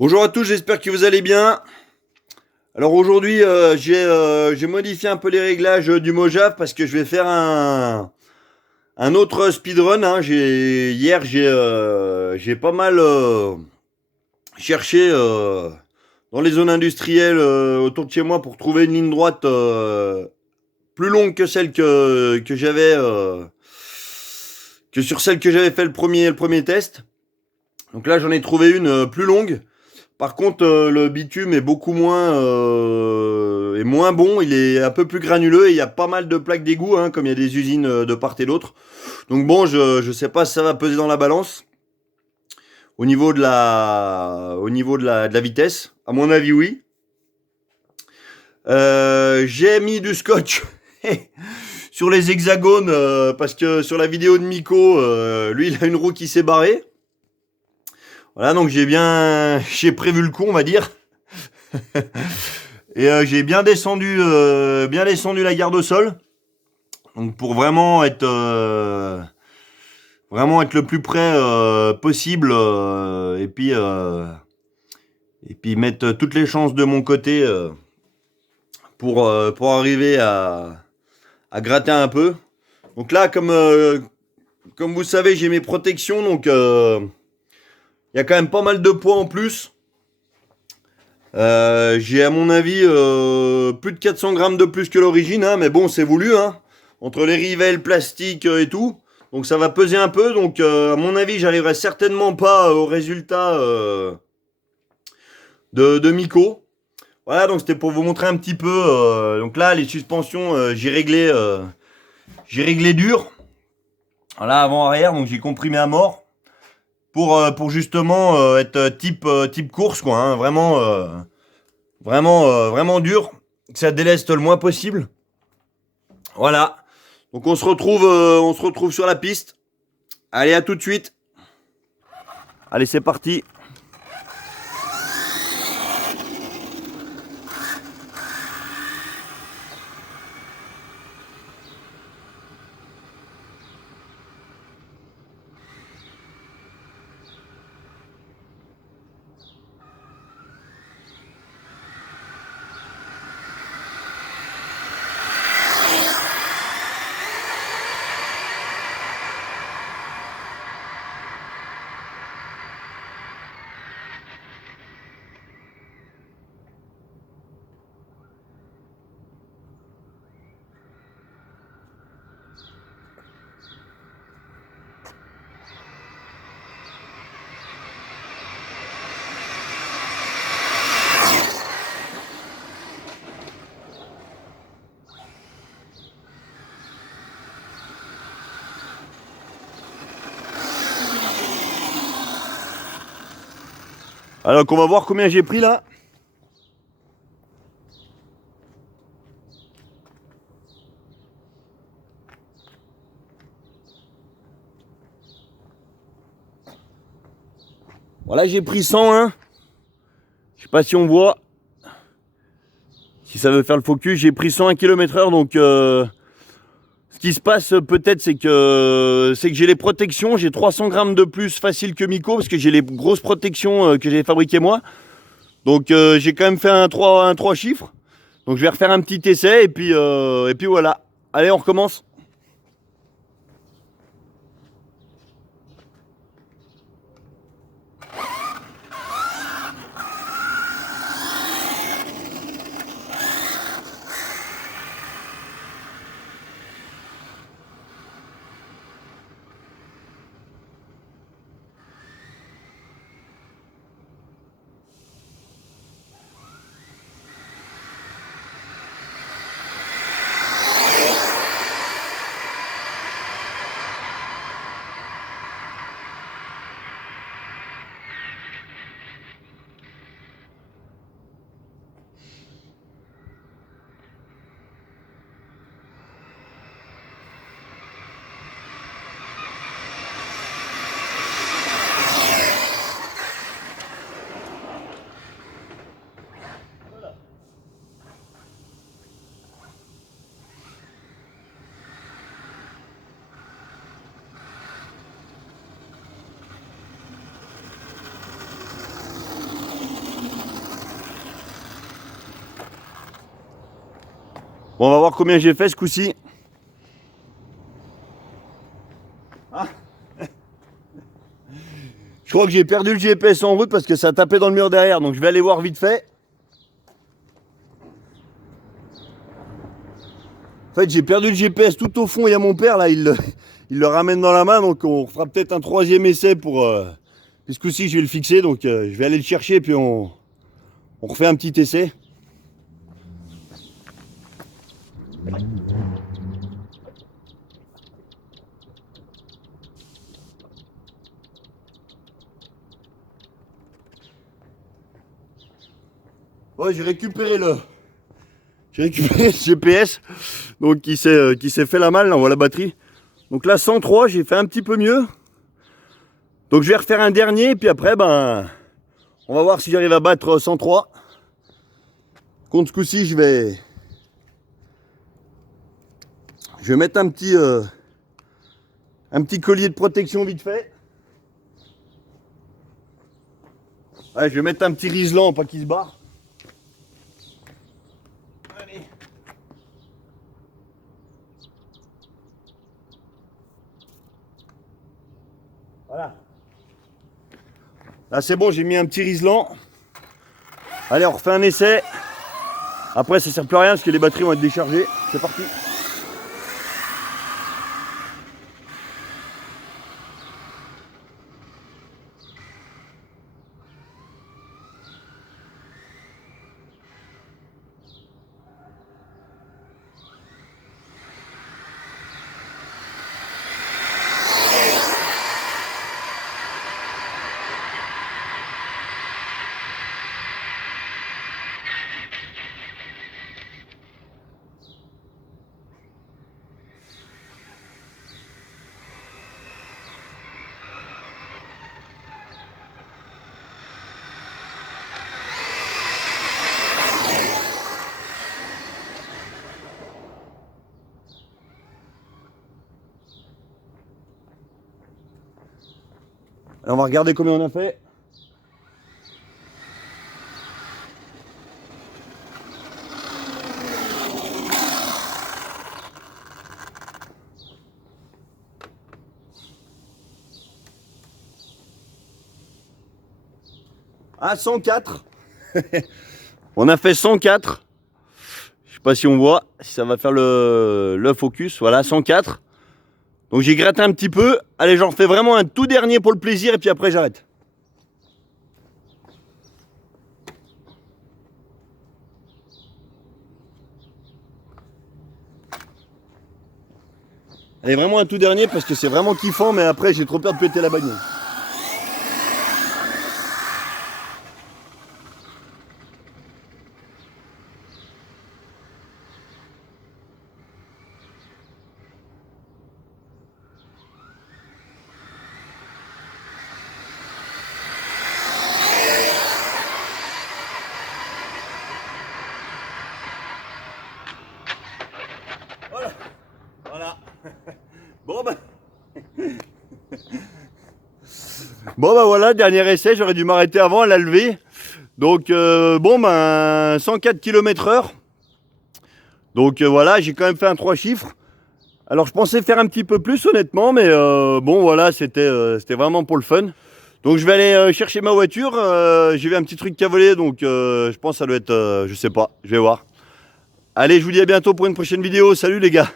Bonjour à tous, j'espère que vous allez bien. Alors aujourd'hui, j'ai modifié un peu les réglages du Mojave parce que je vais faire un autre speedrun. Hein. Hier, j'ai pas mal cherché dans les zones industrielles autour de chez moi pour trouver une ligne droite plus longue que celle que j'avais que sur celle que j'avais fait le premier test. Donc là, j'en ai trouvé une plus longue. Par contre, le bitume est est moins bon. Il est un peu plus granuleux et il y a pas mal de plaques d'égout, hein, comme il y a des usines de part et d'autre. Donc bon, je sais pas si ça va peser dans la balance au niveau de la vitesse. À mon avis, oui. J'ai mis du scotch sur les hexagones parce que sur la vidéo de Miko, lui, il a une roue qui s'est barrée. Voilà, donc j'ai prévu le coup, on va dire. Et j'ai bien descendu la garde au sol. Donc pour vraiment être le plus près possible et puis mettre toutes les chances de mon côté pour arriver à gratter un peu. Donc là, comme vous savez, j'ai mes protections, donc il y a quand même pas mal de poids en plus. J'ai à mon avis plus de 400 grammes de plus que l'origine, hein, mais bon, c'est voulu, hein, entre les rivelles, plastique et tout. Donc ça va peser un peu, donc à mon avis, j'arriverai certainement pas au résultat de Miko. Voilà, donc c'était pour vous montrer un petit peu. Donc là, les suspensions, j'ai réglé dur. Voilà, avant-arrière, donc j'ai comprimé à mort pour justement être type course, quoi, hein, vraiment dur, que ça déleste le moins possible. Voilà. Donc on se retrouve sur la piste. Allez, à tout de suite. Allez, c'est parti. Alors qu'on va voir combien j'ai pris là. Voilà, j'ai pris 101. Je sais pas si on voit. Si ça veut faire le focus, j'ai pris 101 km/h. Donc ce qui se passe peut-être, c'est que j'ai les protections. J'ai 300 grammes de plus facile que Miko parce que j'ai les grosses protections que j'ai fabriquées moi. Donc j'ai quand même fait un 3 chiffres. Donc je vais refaire un petit essai et puis voilà. Allez, on recommence. Bon, on va voir combien j'ai fait ce coup-ci. Ah. Je crois que j'ai perdu le GPS en route parce que ça a tapé dans le mur derrière. Donc je vais aller voir vite fait. En fait, j'ai perdu le GPS tout au fond. Il y a mon père là, il le ramène dans la main. Donc on fera peut-être un troisième essai pour... ce coup-ci, je vais le fixer. Donc je vais aller le chercher et puis on refait un petit essai. Ouais, j'ai récupéré le GPS, donc qui s'est fait la malle, là, on voit la batterie. Donc là 103, j'ai fait un petit peu mieux. Donc je vais refaire un dernier, puis après ben on va voir si j'arrive à battre 103. Contre ce coup-ci, je vais mettre un petit collier de protection vite fait. Ouais, je vais mettre un petit riselant, pas qu'il se barre. Allez. Voilà. Là c'est bon, j'ai mis un petit riselant. Allez, on refait un essai. Après ça sert plus à rien parce que les batteries vont être déchargées. C'est parti. Alors on va regarder combien on a fait. Ah, 104. On a fait 104. Je sais pas si on voit, si ça va faire le focus. Voilà, 104. Donc j'ai gratté un petit peu. Allez, j'en refais vraiment un tout dernier pour le plaisir et puis après j'arrête. Allez, vraiment un tout dernier parce que c'est vraiment kiffant, mais après j'ai trop peur de péter la bagnole. Voilà. Voilà. Bon bah. Bon bah voilà, dernier essai, j'aurais dû m'arrêter avant, elle a levé. Donc bon ben 104 km/h. Donc voilà, j'ai quand même fait un 3 chiffres. Alors je pensais faire un petit peu plus honnêtement, mais bon voilà, c'était vraiment pour le fun. Donc je vais aller chercher ma voiture, j'ai vu un petit truc qui a volé, donc je pense que ça doit être, je sais pas, je vais voir. Allez, je vous dis à bientôt pour une prochaine vidéo, salut les gars.